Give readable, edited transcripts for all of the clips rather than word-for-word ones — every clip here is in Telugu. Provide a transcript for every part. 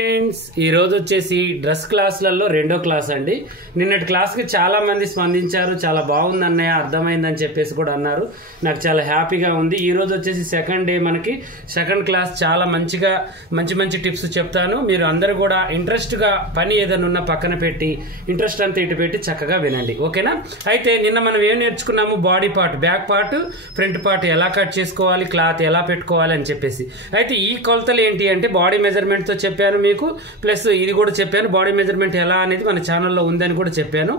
ఫ్రెండ్స్ ఈ రోజు వచ్చేసి డ్రెస్ క్లాసులలో రెండో క్లాస్ అండి. నిన్నటి క్లాస్కి చాలా మంది స్పందించారు, చాలా బాగుంది అన్నయ్య, అర్థమైందని చెప్పేసి కూడా అన్నారు. నాకు చాలా హ్యాపీగా ఉంది. ఈ రోజు వచ్చేసి సెకండ్ డే, మనకి సెకండ్ క్లాస్. చాలా మంచిగా మంచి టిప్స్ చెప్తాను. మీరు అందరూ కూడా ఇంట్రెస్ట్గా పని ఏదైనా ఉన్న పక్కన పెట్టి ఇంట్రెస్ట్ అంతా ఇటు పెట్టి చక్కగా వినండి, ఓకేనా? అయితే నిన్న మనం ఏం నేర్చుకున్నాము? Body part, back part, front part ఎలా కట్ చేసుకోవాలి, క్లాత్ ఎలా పెట్టుకోవాలి అని చెప్పేసి. అయితే ఈ కొలతలు ఏంటి అంటే బాడీ మెజర్మెంట్తో చెప్పాను మీకు, ప్లస్ ఇది కూడా చెప్పాను బాడీ మెజర్మెంట్ ఎలా అనేది మన ఛానల్లో ఉందని కూడా చెప్పాను.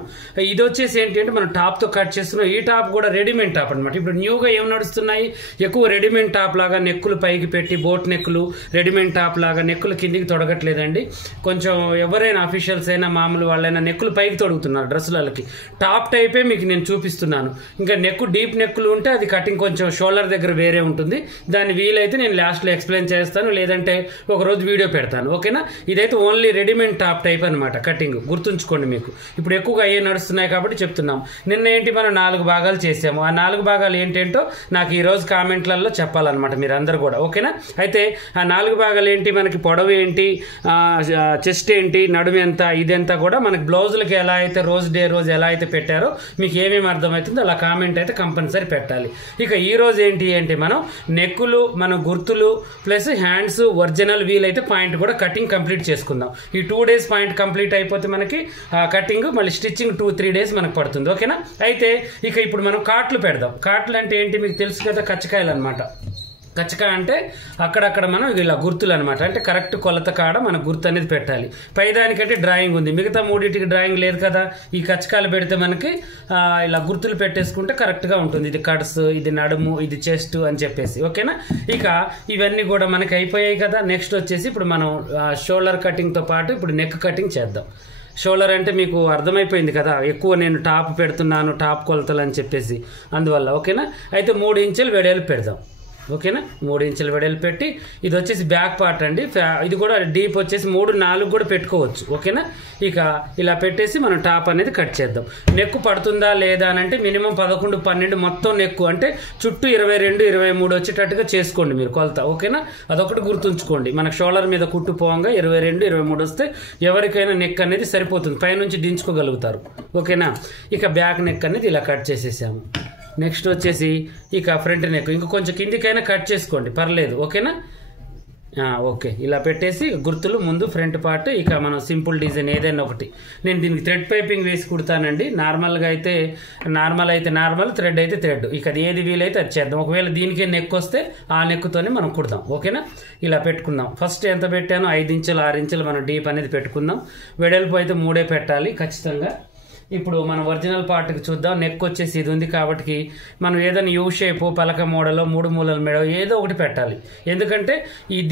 ఇది వచ్చేసి ఏంటి అంటే మనం టాప్తో కట్ చేస్తున్నాం. ఈ టాప్ కూడా రెడీమేడ్ టాప్ అనమాట. ఇప్పుడు న్యూగా ఏం నడుస్తున్నాయి, ఎక్కువ రెడీమేడ్ టాప్ లాగా నెక్కులు పైకి పెట్టి, బోట్ నెక్కులు, రెడీమేడ్ టాప్ లాగా నెక్కులు కిందికి తొడగట్లేదండి. కొంచెం ఎవరైనా అఫీషియల్స్ అయినా మామూలు వాళ్ళైనా నెక్కులు పైకి తొడుగుతున్నారు డ్రెస్సులకి. టాప్ టైపే మీకు నేను చూపిస్తున్నాను. ఇంకా నెక్కు డీప్ నెక్కులు ఉంటే అది కటింగ్ కొంచెం షోల్డర్ దగ్గర వేరే ఉంటుంది. దాన్ని వీలైతే నేను లాస్ట్లో ఎక్స్ప్లెయిన్ చేస్తాను, లేదంటే ఒకరోజు వీడియో పెడతాను, ఓకేనా? ఇదైతే ఓన్లీ రెడీమేడ్ టాప్ టైప్ అనమాట కటింగ్, గుర్తుంచుకోండి. మీకు ఇప్పుడు ఎక్కువగా అయ్యే నడుస్తున్నాయి కాబట్టి చెప్తున్నాం. నిన్న ఏంటి మనం 4 భాగాలు చేసాము. ఆ 4 భాగాలు ఏంటేంటో నాకు ఈరోజు కామెంట్లలో చెప్పాలన్నమాట మీరు అందరు కూడా, ఓకేనా? అయితే ఆ 4 భాగాలు ఏంటి, మనకి పొడవు ఏంటి, చెస్ట్ ఏంటి, నడుము ఎంత, ఇదంతా కూడా మనకి బ్లౌజులకి ఎలా అయితే రోజు ఎలా అయితే పెట్టారో మీకు ఏమేమి అర్థమవుతుందో అలా కామెంట్ అయితే కంపల్సరీ పెట్టాలి. ఇక ఈ రోజు ఏంటి అంటే మనం నెక్కులు, మన గుర్తులు ప్లస్ హ్యాండ్స్ ఒరిజినల్ వీలైతే పాయింట్ కూడా కటింగ్ కంప్లీట్ చేసుకుందాం. ఈ 2 days పాయింట్ కంప్లీట్ అయిపోతే మనకి కటింగ్, మళ్ళీ స్టిచ్చింగ్ 2-3 days మనకు పడుతుంది, ఓకేనా? అయితే ఇక ఇప్పుడు మనం కాట్లు పెడదాం. కాట్లు అంటే ఏంటి మీకు తెలుసు కదా, కచ్చకాయలు అనమాట. కచ్చకాయ అంటే అక్కడక్కడ మనం ఇలా గుర్తులు అనమాట. అంటే కరెక్ట్ కొలత కాడ మన గుర్తు అనేది పెట్టాలి. పైదానికంటే డ్రాయింగ్ ఉంది, మిగతా 3టికి డ్రాయింగ్ లేదు కదా. ఈ కచ్చకాయలు పెడితే మనకి ఇలా గుర్తులు పెట్టేసుకుంటే కరెక్ట్గా ఉంటుంది. ఇది కట్స్, ఇది నడుము, ఇది చెస్ట్ అని చెప్పేసి, ఓకేనా? ఇక ఇవన్నీ కూడా మనకి అయిపోయాయి కదా. నెక్స్ట్ వచ్చేసి ఇప్పుడు మనం షోల్డర్ కటింగ్తో పాటు ఇప్పుడు నెక్ కటింగ్ చేద్దాం. షోల్డర్ అంటే మీకు అర్థమైపోయింది కదా, ఎక్కువ నేను టాప్ పెడుతున్నాను, టాప్ కొలతలు అని చెప్పేసి, అందువల్ల, ఓకేనా? అయితే 3 ఇంచులు వెడల్పు పెడదాం, ఓకేనా? 3 ఇంచులు వెడల్పు పెట్టి, ఇది వచ్చేసి బ్యాక్ పార్ట్ అండి. ఇది కూడా డీప్ వచ్చేసి 3-4 కూడా పెట్టుకోవచ్చు, ఓకేనా? ఇక ఇలా పెట్టేసి మనం టాప్ అనేది కట్ చేద్దాం. నెక్కు పడుతుందా లేదా అని అంటే మినిమం 11-12 మొత్తం నెక్కు అంటే చుట్టూ 22-23 వచ్చేటట్టుగా చేసుకోండి మీరు కొలత, ఓకేనా? అదొకటి గుర్తుంచుకోండి. మనకు షోల్డర్ మీద కుట్టు పోవంగా 22-23 వస్తే ఎవరికైనా నెక్ అనేది సరిపోతుంది, పైనుంచి దించుకోగలుగుతారు, ఓకేనా? ఇక బ్యాక్ నెక్ అనేది ఇలా కట్ చేసేసాము. నెక్స్ట్ వచ్చేసి ఇక ఫ్రంట్ నెక్ ఇంకా కొంచెం కిందికైనా కట్ చేసుకోండి, పర్లేదు, ఓకేనా? ఓకే, ఇలా పెట్టేసి గుర్తులు ముందు ఫ్రంట్ పార్ట్. ఇక మనం సింపుల్ డిజైన్ ఏదైనా ఒకటి, నేను దీనికి థ్రెడ్ పైపింగ్ వేసి కుడతానండి. నార్మల్గా అయితే నార్మల్, థ్రెడ్ అయితే థ్రెడ్. ఇక అది ఏది వీలైతే అది చేద్దాం. ఒకవేళ దీనికే నెక్ వస్తే ఆ నెక్తోనే మనం కుడదాం, ఓకేనా? ఇలా పెట్టుకుందాం. ఫస్ట్ ఎంత పెట్టాను, 5 ఇంచులు 6 ఇంచులు మనం డీప్ అనేది పెట్టుకుందాం. వెడల్పు అయితే 3 పెట్టాలి ఖచ్చితంగా. ఇప్పుడు మనం ఒరిజినల్ పార్ట్కి చూద్దాం. నెక్ వచ్చేసి ఇది ఉంది కాబట్టి మనం ఏదైనా యూ షేప్, పలక మోడలో 3 మూలల మెడ ఏదో ఒకటి పెట్టాలి. ఎందుకంటే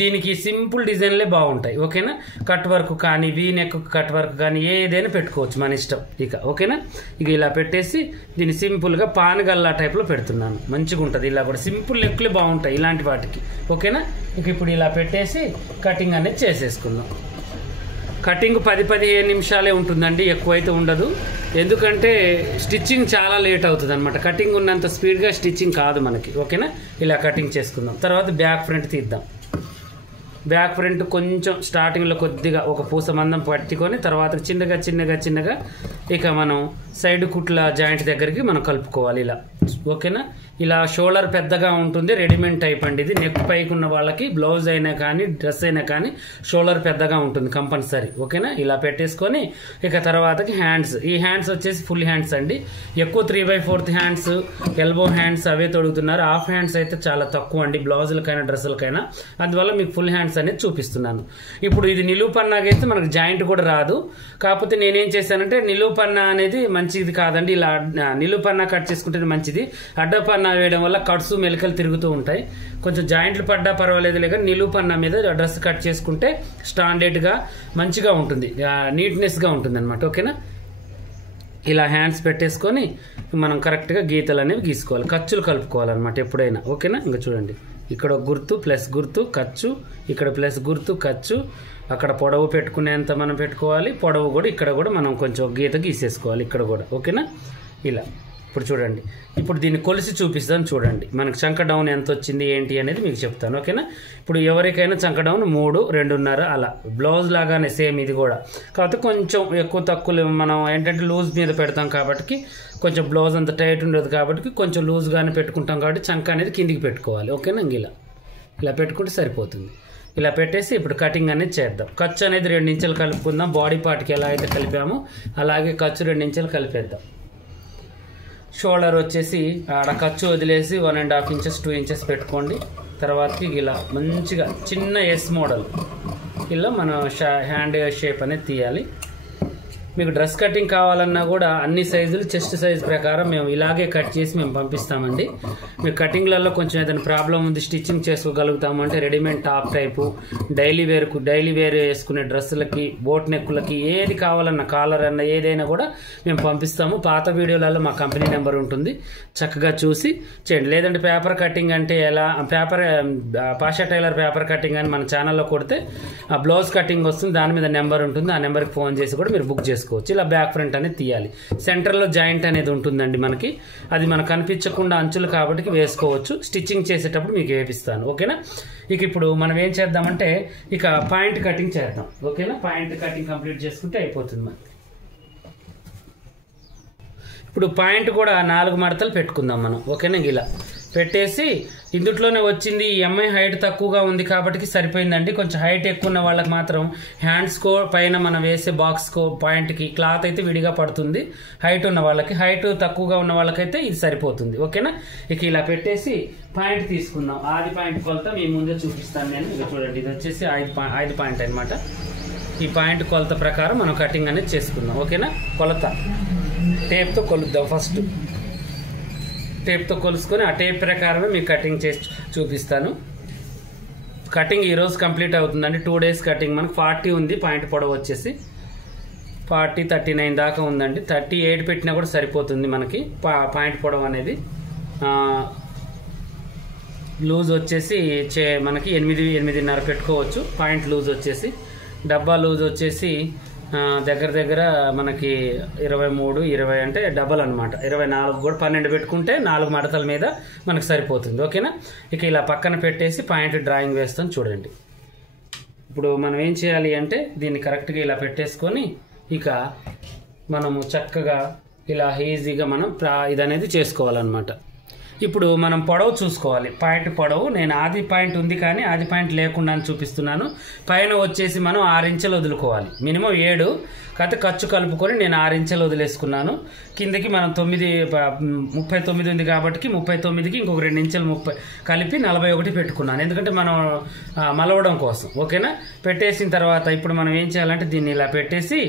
దీనికి సింపుల్ డిజైన్లే బాగుంటాయి, ఓకేనా? కట్ వర్క్ కానీ, వీ నెక్ కట్ వర్క్ కానీ ఏదైనా పెట్టుకోవచ్చు, మన ఇష్టం. ఇక ఓకేనా? ఇక ఇలా పెట్టేసి దీన్ని సింపుల్గా పానగల్లా టైప్లో పెడుతున్నాను. మంచిగా ఉంటుంది. ఇలా కూడా సింపుల్ నెక్లు బాగుంటాయి ఇలాంటి వాటికి, ఓకేనా? ఇక ఇప్పుడు ఇలా పెట్టేసి కటింగ్ అనేది చేసేసుకుందాం. కటింగ్ 10-15 నిమిషాలే ఉంటుందండి, ఎక్కువైతే ఉండదు. ఎందుకంటే స్టిచ్చింగ్ చాలా లేట్ అవుతుంది అనమాట. కటింగ్ ఉన్నంత స్పీడ్గా స్టిచ్చింగ్ కాదు మనకి, ఓకేనా? ఇలా కటింగ్ చేసుకుందాం. తర్వాత బ్యాక్ ఫ్రంట్ తీద్దాం. బ్యాక్ ఫ్రంట్ కొంచెం స్టార్టింగ్లో కొద్దిగా ఒక పూస మందం పట్టుకొని తర్వాత చిన్నగా ఇక మనం సైడ్ కుట్ల జాయింట్ దగ్గరికి మనం కలుపుకోవాలి ఇలా, ఓకేనా? ఇలా షోల్డర్ పెద్దగా ఉంటుంది, రెడీమేడ్ టైప్ అండి ఇది. నెక్ పైకి ఉన్న వాళ్ళకి బ్లౌజ్ అయినా కానీ డ్రెస్ అయినా కానీ షోల్డర్ పెద్దగా ఉంటుంది కంపల్సరీ, ఓకేనా? ఇలా పెట్టేసుకొని ఇక తర్వాతకి హ్యాండ్స్. ఈ హ్యాండ్స్ వచ్చేసి ఫుల్ హ్యాండ్స్ అండి. ఎక్కువ 3/4 హ్యాండ్స్, ఎల్బో హ్యాండ్స్ అవే తొడుగుతున్నారు. హాఫ్ హ్యాండ్స్ అయితే చాలా తక్కువ అండి, బ్లౌజులకైనా డ్రెస్సులకైనా. అందువల్ల మీకు ఫుల్ హ్యాండ్స్ అనేది చూపిస్తున్నాను. ఇప్పుడు ఇది నిలువు పన్నాగైతే మనకు జాయింట్ కూడా రాదు. కాకపోతే నేనేం చేశానంటే నిలువు పన్నా అనేది మంచిది కాదండి. ఇలా నిలువు పన్నా కట్ చేసుకుంటే మంచిది. అడ్డ పన్నా వేయడం వల్ల కట్స్ మెలికలు తిరుగుతూ ఉంటాయి. కొంచెం జాయింట్లు పడ్డా పర్వాలేదు, లేక నిలువు పన్నా మీద డ్రెస్ కట్ చేసుకుంటే స్టాండర్డ్గా మంచిగా ఉంటుంది, నీట్నెస్గా ఉంటుంది అనమాట, ఓకేనా? ఇలా హ్యాండ్స్ పెట్టేసుకొని మనం కరెక్ట్గా గీతలు అనేవి గీసుకోవాలి. ఖర్చులు కలుపుకోవాలన్నమాట ఎప్పుడైనా, ఓకేనా? ఇంకా చూడండి, ఇక్కడ గుర్తు ప్లస్ గుర్తు ఖర్చు, ఇక్కడ ప్లస్ గుర్తు ఖర్చు, అక్కడ పొడవు పెట్టుకునేంత మనం పెట్టుకోవాలి. పొడవు కూడా ఇక్కడ కూడా మనం కొంచెం గీత గీసేసుకోవాలి ఇక్కడ కూడా, ఓకేనా? ఇలా ఇప్పుడు చూడండి, ఇప్పుడు దీన్ని కొలిసి చూపిస్తాను చూడండి. మనకు చంక డౌన్ ఎంత వచ్చింది ఏంటి అనేది మీకు చెప్తాను, ఓకేనా. ఇప్పుడు ఎవరికైనా చంక డౌన్ 3, 2.5 అలా. బ్లౌజ్ లాగానే సేమ్ ఇది కూడా, కాకపోతే కొంచెం ఎక్కువ తక్కువ మనం ఏంటంటే లూజ్ మీద పెడతాం కాబట్టి కొంచెం బ్లౌజ్ అంత టైట్ ఉండదు కాబట్టి కొంచెం లూజ్గానే పెట్టుకుంటాం కాబట్టి చంక అనేది కిందికి పెట్టుకోవాలి, ఓకేనా. ఇలా పెట్టుకుంటే సరిపోతుంది. ఇలా పెట్టేసి ఇప్పుడు కటింగ్ అనేది చేద్దాం. ఖర్చు అనేది 2 ఇంచులు కలుపుకుందాం. బాడీ పార్ట్కి ఎలా అయితే కలిపామో అలాగే ఖర్చు 2 ఇంచులు కలిపేద్దాం. షోల్డర్ వచ్చేసి ఆడ ఖర్చు వదిలేసి 1.5 ఇంచెస్ 2 ఇంచెస్ పెట్టుకోండి. తర్వాతకి ఇలా మంచిగా చిన్న ఎస్ మోడల్ ఇలా మనం హ్యాండ్ షేప్ అనేది తీయాలి. మీకు డ్రెస్ కటింగ్ కావాలన్నా కూడా అన్ని సైజులు చెస్ట్ సైజ్ ప్రకారం మేము ఇలాగే కట్ చేసి మేము పంపిస్తామండి. మీకు కటింగ్లలో కొంచెం ఏదైనా ప్రాబ్లం ఉంది, స్టిచ్చింగ్ చేసుకోగలుగుతాము అంటే readymade top type daily wear వేసుకునే డ్రెస్సులకి, బోట్ నెక్కులకి ఏది కావాలన్నా, కాలర్ అన్న ఏదైనా కూడా మేము పంపిస్తాము. పాత వీడియోలలో మా కంపెనీ నెంబర్ ఉంటుంది, చక్కగా చూసి చేయండి. లేదంటే పేపర్ కటింగ్ అంటే ఎలా, పాషా టైలర్ పేపర్ కటింగ్ అని మన ఛానల్లో కొడితే ఆ బ్లౌజ్ కటింగ్ వస్తుంది, దాని మీద నెంబర్ ఉంటుంది. ఆ నెంబర్కి ఫోన్ చేసి కూడా మీరు బుక్ చేసుకోవచ్చు. ఇలా బ్యాక్ ఫ్రంట్ అనేది తీయాలి. సెంటర్లో జాయింట్ అనేది ఉంటుందండి మనకి, అది మనకు కనిపించకుండా అంచులు కాబట్టి వేసుకోవచ్చు. స్టిచ్చింగ్ చేసేటప్పుడు మీకు వేపిస్తాను, ఓకేనా. ఇప్పుడు మనం ఏం చేద్దామంటే పాయింట్ కటింగ్ చేద్దాం, ఓకేనా. పాయింట్ కటింగ్ కంప్లీట్ చేసుకుంటే అయిపోతుంది మనకి. ఇప్పుడు పాయింట్ కూడా 4 మడతలు పెట్టుకుందాం మనం, ఓకేనా. ఇలా పెట్టేసి ఇందుట్లోనే వచ్చింది ఈ అమ్మాయి హైట్ తక్కువగా ఉంది కాబట్టి సరిపోయిందండి. కొంచెం హైట్ ఎక్కువ ఉన్న వాళ్ళకి మాత్రం హ్యాండ్స్ పైన మనం వేసే బాక్స్ పాయింట్కి క్లాత్ అయితే విడిగా పడుతుంది. హైట్ ఉన్న వాళ్ళకి, హైట్ తక్కువగా ఉన్న వాళ్ళకైతే ఇది సరిపోతుంది, ఓకేనా. ఇలా పెట్టేసి పాయింట్ తీసుకుందాం. ఆది పాయింట్ కొలత మీ ముందే చూపిస్తాను నేను. చూడండి, ఇది వచ్చేసి 5 పాయింట్ అనమాట. ఈ పాయింట్ కొలత ప్రకారం మనం కటింగ్ అనేది చేసుకుందాం, ఓకేనా. కొలత టేప్తో కొలుద్దాం. ఫస్ట్ టేప్తో కొలుసుకొని ఆ టేప్ ప్రకారమే మీకు కటింగ్ చేసి చూపిస్తాను. కటింగ్ ఈరోజు కంప్లీట్ అవుతుందండి. 2 డేస్ కటింగ్. మనకు 40 ఉంది పాయింట్ పొడవు వచ్చేసి. 40, 39 దాకా ఉందండి. 38 పెట్టినా కూడా సరిపోతుంది మనకి పాయింట్ పొడవు అనేది. లూజ్ వచ్చేసి మనకి 8.5 పెట్టుకోవచ్చు. పాయింట్ లూజ్ వచ్చేసి, డబ్బా లూజ్ వచ్చేసి దగ్గర మనకి 23, 20 అంటే డబల్ అనమాట. 24 కూడా 12 పెట్టుకుంటే 4 మడతల మీద మనకు సరిపోతుంది, ఓకేనా. ఇలా పక్కన పెట్టేసి పాయింట్ డ్రాయింగ్ వేస్తాం చూడండి. ఇప్పుడు మనం ఏం చేయాలి అంటే దీన్ని కరెక్ట్గా ఇలా పెట్టేసుకొని మనము చక్కగా ఇలా ఈజీగా మనం ఇదనేది చేసుకోవాలన్నమాట. ఇప్పుడు మనం పొడవు చూసుకోవాలి. పాయింట్ పొడవు నేను ఆది పాయింట్ ఉంది కానీ ఆది పాయింట్ లేకుండా చూపిస్తున్నాను. పైన వచ్చేసి మనం 6 ఇంచులు వదులుకోవాలి. మినిమం 7, కాకపోతే ఖర్చు కలుపుకొని నేను 6 ఇంచులు వదిలేసుకున్నాను. కిందకి మనం 39 ఉంది కాబట్టి 39కి ఇంకొక 2 ఇంచులు కలిపి 41 పెట్టుకున్నాను. ఎందుకంటే మనం మలవడం కోసం, ఓకేనా. పెట్టేసిన తర్వాత ఇప్పుడు మనం ఏం చేయాలంటే దీన్ని ఇలా పెట్టేసి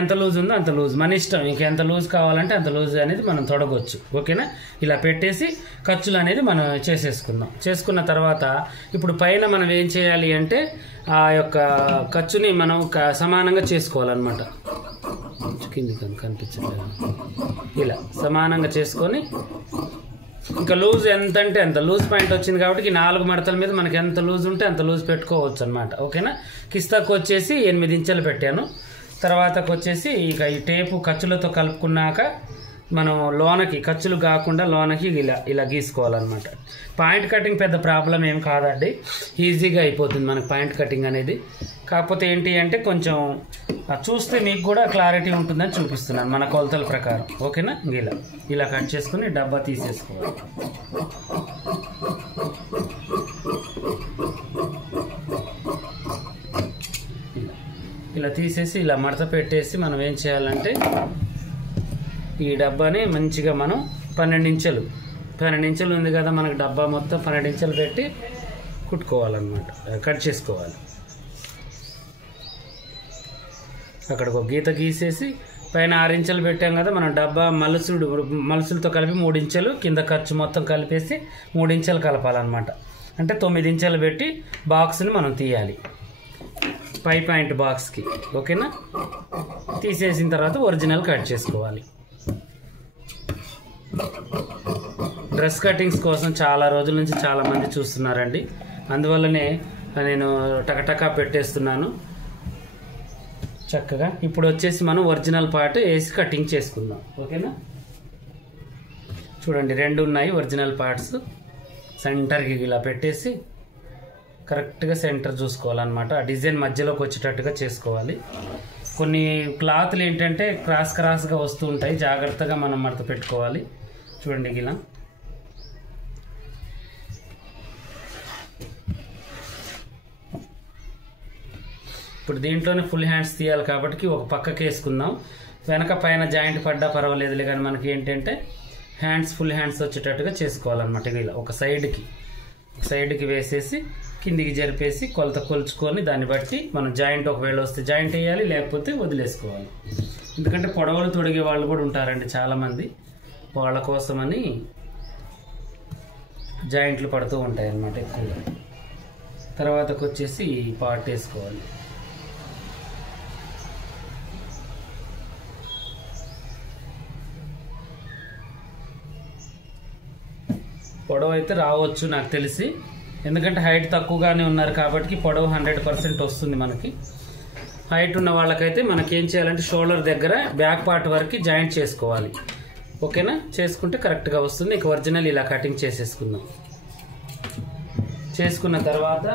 ఎంత లూజ్ ఉందో అంత లూజ్ మన ఇష్టం. ఎంత లూజ్ కావాలంటే అంత లూజ్ అనేది మనం తొడగొచ్చు, ఓకేనా. ఇలా పెట్టేసి ఖర్చులు అనేది మనం చేసేసుకుందాం. చేసుకున్న తర్వాత ఇప్పుడు పైన మనం ఏం చేయాలి అంటే ఆ యొక్క ఖర్చుని మనం సమానంగా చేసుకోవాలన్నమాట. కింది కనిపించలేదు. ఇలా సమానంగా చేసుకొని లూజ్ ఎంత అంటే అంత లూజ్ పాయింట్ వచ్చింది కాబట్టి 4 మడతల మీద మనకి ఎంత లూజ్ ఉంటే అంత లూజ్ పెట్టుకోవచ్చు అనమాట, ఓకేనా. కిస్తాకు వచ్చేసి 8 ఇంచులు పెట్టాను. తర్వాతకు వచ్చేసి ఈ టేపు ఖర్చులతో కలుపుకున్నాక మనం లోనకి ఖర్చులు కాకుండా లోనకి ఇలా గీసుకోవాలన్నమాట. పాయింట్ కటింగ్ పెద్ద ప్రాబ్లం ఏం కాదండి, ఈజీగా అయిపోతుంది మనకి పాయింట్ కటింగ్ అనేది. కాకపోతే ఏంటి అంటే కొంచెం చూస్తే మీకు కూడా క్లారిటీ ఉంటుందని చూపిస్తున్నాను మన కొలతల ప్రకారం, ఓకేనా. ఇలా కట్ చేసుకుని డబ్బా తీసేసుకోవాలి. ఇలా తీసేసి ఇలా మడత పెట్టేసి మనం ఏం చేయాలంటే ఈ డబ్బాని మంచిగా మనం 12 ఇంచులు ఉంది కదా మనకు డబ్బా మొత్తం 12 ఇంచులు పెట్టి కుట్టుకోవాలన్నమాట, కట్ చేసుకోవాలి. అక్కడ ఒక గీత గీసేసి పైన 6 ఇంచులు పెట్టాం కదా మనం డబ్బా మలుసులతో కలిపి 3 ఇంచులు కింద ఖర్చు మొత్తం కలిపేసి 3 ఇంచులు కలపాలన్నమాట. అంటే 9 ఇంచులు పెట్టి బాక్స్ని మనం తీయాలి పై పాయింట్ బాక్స్కి, ఓకేనా. తీసేసిన తర్వాత ఒరిజినల్ కట్ చేసుకోవాలి. డ్రెస్ కటింగ్స్ కోసం చాలా రోజుల నుంచి చాలామంది చూస్తున్నారండి, అందువల్లనే నేను టకటకా పెట్టేస్తున్నాను చక్కగా. ఇప్పుడు వచ్చేసి మనం ఒరిజినల్ పార్ట్ వేసి కటింగ్ చేసుకుందాం, ఓకేనా. చూడండి 2 ఉన్నాయి ఒరిజినల్ పార్ట్స్. సెంటర్కి ఇలా పెట్టేసి కరెక్ట్గా సెంటర్ చూసుకోవాలన్నమాట. ఆ డిజైన్ మధ్యలోకి వచ్చేటట్టుగా చేసుకోవాలి. కొన్ని క్లాత్లు ఏంటంటే క్రాస్గా వస్తూ ఉంటాయి, జాగ్రత్తగా మనం మడత పెట్టుకోవాలి. చూడండి ఇలా ఇప్పుడు దీంట్లోనే ఫుల్ హ్యాండ్స్ తీయాలి కాబట్టి ఒక పక్కకి వేసుకుందాం. వెనక పైన జాయింట్ పడ్డా పర్వాలేదులే, కానీ మనకి ఏంటంటే హ్యాండ్స్ ఫుల్ హ్యాండ్స్ వచ్చేటట్టుగా చేసుకోవాలన్నమాట. ఇలా ఒక సైడ్కి వేసేసి కిందికి జరిపేసి కొలత కొలుచుకొని దాన్ని బట్టి మనం జాయింట్ ఒకవేళ వస్తే జాయింట్ వేయాలి, లేకపోతే వదిలేసుకోవాలి. ఎందుకంటే పొడవలు తొడిగే వాళ్ళు కూడా ఉంటారండి చాలామంది, వాళ్ళ కోసమని జాయింట్లు పడుతూ ఉంటాయి అన్నమాట ఎక్కువగా. తర్వాతకు వచ్చేసి పార్ట్ వేసుకోవాలి. పొడవు అయితే రావచ్చు నాకు తెలిసి, ఎందుకంటే హైట్ తక్కువగానే ఉన్నారు కాబట్టి పొడవు 100% వస్తుంది మనకి. హైట్ ఉన్న వాళ్ళకైతే మనకి ఏం చేయాలంటే షోల్డర్ దగ్గర బ్యాక్ పార్ట్ వరకు జాయింట్ చేసుకోవాలి. ఓకేనా, చేసుకుంటే కరెక్ట్గా వస్తుంది. ఇక ఒరిజినల్ ఇలా కటింగ్ చేసేసుకుందాం. చేసుకున్న తర్వాత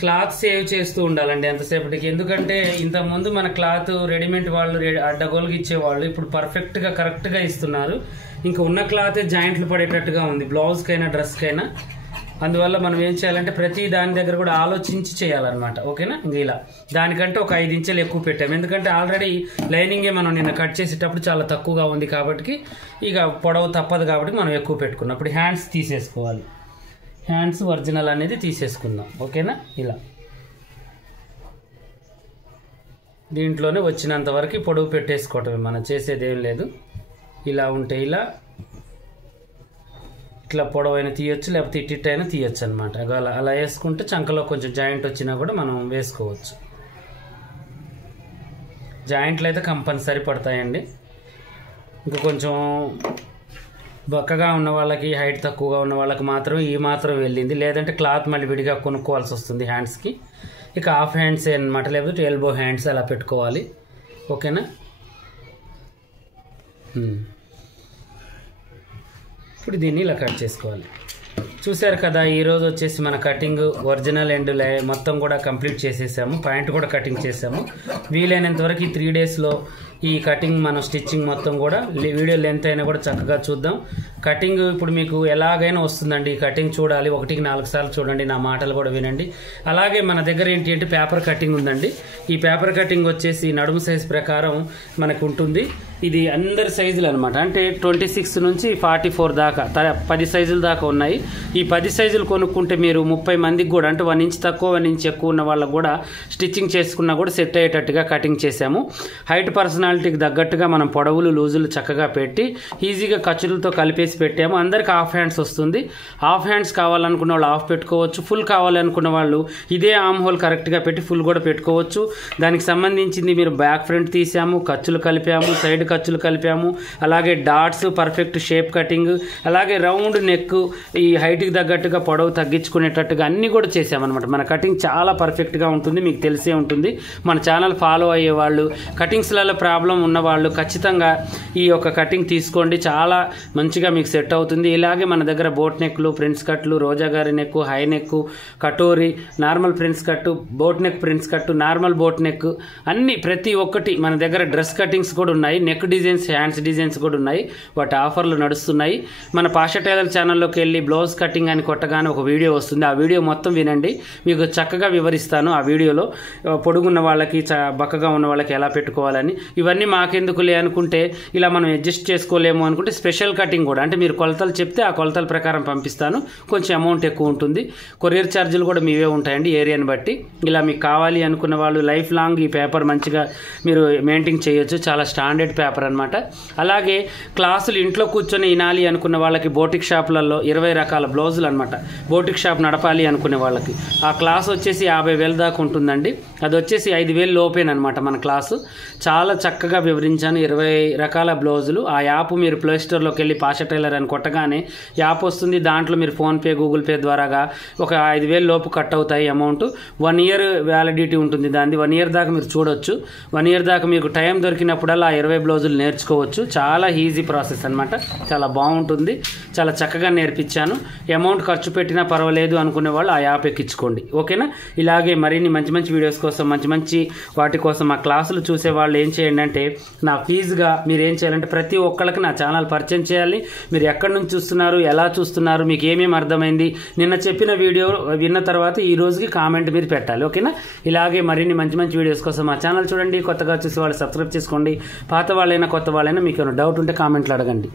క్లాత్ సేవ్ చేస్తూ ఉండాలండి ఎంతసేపటికి. ఎందుకంటే ఇంతకుముందు మన క్లాత్ రెడీమేడ్ వాళ్ళు అడ్డగోలుగా ఇచ్చేవాళ్ళు, ఇప్పుడు పర్ఫెక్ట్గా కరెక్ట్గా ఇస్తున్నారు. ఇంకా ఉన్న క్లాతే జాయింట్లు పడేటట్టుగా ఉంది బ్లౌజ్కైనా డ్రెస్కైనా. అందువల్ల మనం ఏం చేయాలంటే ప్రతి దాని దగ్గర కూడా ఆలోచించి చేయాలన్నమాట. ఓకేనా, ఇంకా ఇలా దానికంటే ఒక 5 ఇంచులు ఎక్కువ పెట్టాము, ఎందుకంటే ఆల్రెడీ లైనింగే మనం నిన్న కట్ చేసేటప్పుడు చాలా తక్కువగా ఉంది కాబట్టి ఇక పొడవు తప్పదు కాబట్టి మనం ఎక్కువ పెట్టుకున్నాం. ఇప్పుడు హ్యాండ్స్ తీసేసుకోవాలి. హ్యాండ్స్ ఒరిజినల్ అనేది తీసేసుకుందాం. ఓకేనా, ఇలా దీంట్లోనే వచ్చినంత వరకు పొడవు పెట్టేసుకోవటమే, మనం చేసేది ఏం లేదు. ఇలా ఉంటే ఇలా ఇట్లా పొడవైనా తీయొచ్చు, లేకపోతే ఇట్టిట్టైనా తీయొచ్చు అనమాట. అలా వేసుకుంటే చంకలో కొంచెం జాయింట్ వచ్చినా కూడా మనం వేసుకోవచ్చు. జాయింట్లు అయితే కంపల్సరీ పడతాయండి. ఇంకా కొంచెం బక్కగా ఉన్న వాళ్ళకి, హైట్ తక్కువగా ఉన్న వాళ్ళకి మాత్రం ఈ మాత్రం వెళ్ళింది, లేదంటే క్లాత్ మళ్ళీ విడిగా కొనుక్కోవాల్సి వస్తుంది హ్యాండ్స్కి. ఇక హాఫ్ హ్యాండ్స్ అనమాట, లేకపోతే ఎల్బో హ్యాండ్స్ అలా పెట్టుకోవాలి. ఓకేనా, ఇప్పుడు దీన్ని ఇలా కట్ చేసుకోవాలి. చూశారు కదా, ఈరోజు వచ్చేసి మన కటింగ్ ఒరిజినల్ అండ్ మొత్తం కూడా కంప్లీట్ చేసేసాము. పాయింట్ కూడా కటింగ్ చేసాము. వీలైనంత వరకు ఈ 3 డేస్లో ఈ కటింగ్ మనం స్టిచ్చింగ్ మొత్తం కూడా వీడియో లెంత్ అయినా కూడా చక్కగా చూద్దాం. కటింగ్ ఇప్పుడు మీకు ఎలాగైనా వస్తుందండి. ఈ కటింగ్ చూడాలి, 1కి 4 సార్లు చూడండి, నా మాటలు కూడా వినండి. అలాగే మన దగ్గర ఏంటి అంటే పేపర్ కటింగ్ ఉందండి. ఈ పేపర్ కటింగ్ వచ్చేసి నడుము సైజ్ ప్రకారం మనకు ఉంటుంది. ఇది అందరి సైజులు అనమాట, అంటే 26 నుంచి 44 దాకా 10 సైజుల దాకా ఉన్నాయి. ఈ 10 సైజులు కొనుక్కుంటే మీరు 30 మందికి కూడా, అంటే 1 ఇంచ్ తక్కువ 1 ఇంచ్ ఎక్కువ ఉన్న వాళ్ళకు కూడా స్టిచ్చింగ్ చేసుకున్నా కూడా సెట్ అయ్యేటట్టుగా కటింగ్ చేసాము. హైట్ పర్సనాలిటీకి తగ్గట్టుగా మనం పొడవులు లూజులు చక్కగా పెట్టి ఈజీగా ఖర్చులతో కలిపేసి పెట్టాము. అందరికి హాఫ్ హ్యాండ్స్ వస్తుంది. హాఫ్ హ్యాండ్స్ కావాలనుకున్న వాళ్ళు హాఫ్ పెట్టుకోవచ్చు, ఫుల్ కావాలనుకున్న వాళ్ళు ఇదే ఆమ్ హోల్ కరెక్ట్గా పెట్టి ఫుల్ కూడా పెట్టుకోవచ్చు. దానికి సంబంధించింది మీరు బ్యాక్ ఫ్రంట్ తీసాము, ఖర్చులు కలిపాము, సైడ్ ఖర్చులు కలిపాము, అలాగే డాట్స్, పర్ఫెక్ట్ షేప్ కటింగ్, అలాగే రౌండ్ నెక్, ఈ హైట్కి తగ్గట్టుగా పొడవు తగ్గించుకునేటట్టుగా అన్నీ కూడా చేసామన్నమాట. మన కటింగ్ చాలా పర్ఫెక్ట్గా ఉంటుంది, మీకు తెలిసే ఉంటుంది. మన ఛానల్ ఫాలో అయ్యే వాళ్ళు, కటింగ్స్లలో ప్రాబ్లం ఉన్నవాళ్ళు ఖచ్చితంగా ఈ యొక్క కటింగ్ తీసుకోండి, చాలా మంచిగా మీకు సెట్ అవుతుంది. ఇలాగే మన దగ్గర బోట్ నెక్లు, ప్రిన్స్ కట్లు, రోజా గారి neck, high neck, katori, normal prince కట్టు, బోట్ నెక్ ప్రిన్స్ కట్టు, నార్మల్ బోట్ నెక్ అన్ని ప్రతి ఒక్కటి మన దగ్గర. డ్రెస్ కటింగ్స్ కూడా ఉన్నాయి, నెక్ డిజైన్స్, హ్యాండ్స్ డిజైన్స్ కూడా ఉన్నాయి. వాటి ఆఫర్లు నడుస్తున్నాయి. మన పాషా టైలర్ ఛానల్లోకి వెళ్ళి బ్లౌజ్ కటింగ్ అని కొట్టగానే ఒక వీడియో వస్తుంది. ఆ వీడియో మొత్తం వినండి, మీకు చక్కగా వివరిస్తాను. ఆ వీడియోలో పొడుగున్న వాళ్ళకి, బక్కగా ఉన్న వాళ్ళకి ఎలా పెట్టుకోవాలని. ఇవన్నీ మాకెందుకులే అనుకుంటే, ఇలా మనం అడ్జస్ట్ చేసుకోలేము అనుకుంటే స్పెషల్ కటింగ్ కూడా, అంటే మీరు కొలతలు చెప్తే ఆ కొలతల ప్రకారం పంపిస్తాను. కొంచెం అమౌంట్ ఎక్కువ ఉంటుంది, కొరియర్ ఛార్జీలు కూడా మీవే ఉంటాయండి ఏరియాని బట్టి. ఇలా మీకు కావాలి అనుకున్న వాళ్ళు లైఫ్ లాంగ్ ఈ పేపర్ మంచిగా మీరు మెయింటైన్ చేయొచ్చు. చాలా స్టాండర్డ్ పేపర్ అనమాట. అలాగే క్లాసులు ఇంట్లో కూర్చొని వినాలి అనుకున్న వాళ్ళకి బోటిక్ షాపులలో 20 రకాల బ్లౌజులు అనమాట. బోటిక్ షాప్ నడపాలి అనుకునే వాళ్ళకి ఆ క్లాస్ వచ్చేసి 50,000 దాకా ఉంటుందండి. అది వచ్చేసి 5,000 లోపేనమాట మన క్లాసు. చాలా చక్కగా చక్కగా వివరించాను. 20 రకాల బ్లౌజులు. ఆ యాప్ మీరు ప్లే స్టోర్లోకి వెళ్ళి పాషా టైలర్ అని కొట్టగానే యాప్ వస్తుంది. దాంట్లో మీరు ఫోన్పే, గూగుల్ పే ద్వారాగా ఒక 5,000 లోపు కట్ అవుతాయి అమౌంట్. 1 ఇయర్ వ్యాలిడిటీ ఉంటుంది దాన్ని. 1 ఇయర్ దాకా మీరు చూడొచ్చు. 1 ఇయర్ దాకా మీకు టైం దొరికినప్పుడల్లా 20 బ్లౌజులు నేర్చుకోవచ్చు. చాలా ఈజీ ప్రాసెస్ అనమాట. చాలా బాగుంటుంది. చాలా చక్కగా నేర్పించాను. అమౌంట్ ఖర్చు పెట్టినా పర్వాలేదు అనుకునే వాళ్ళు ఆ యాప్ ఎక్కించుకోండి. ఓకేనా? ఇలాగే మరిన్ని మంచి మంచి వీడియోస్ కోసం, మంచి వాటి కోసం మా క్లాసులు చూసే వాళ్ళు ఏం చేయండి అంటే, నా ఫీజుగా మీరు ఏం చేయాలంటే ప్రతి ఒక్కళ్ళకి నా ఛానల్ పరిచయం చేయాలి. మీరు ఎక్కడి నుంచి చూస్తున్నారు, ఎలా చూస్తున్నారు, మీకు ఏమేమి అర్థమైంది, నిన్న చెప్పిన వీడియో విన్న తర్వాత ఈ రోజుకి కామెంట్ మీరు పెట్టాలి. ఓకేనా? ఇలాగే మరిన్ని మంచి మంచి వీడియోస్ కోసం మా ఛానల్ చూడండి. కొత్తగా చూసే వాళ్ళు సబ్స్క్రైబ్ చేసుకోండి. పాత వాళ్ళైనా కొత్త వాళ్ళైనా మీకు ఏమైనా డౌట్ ఉంటే కామెంట్లు అడగండి.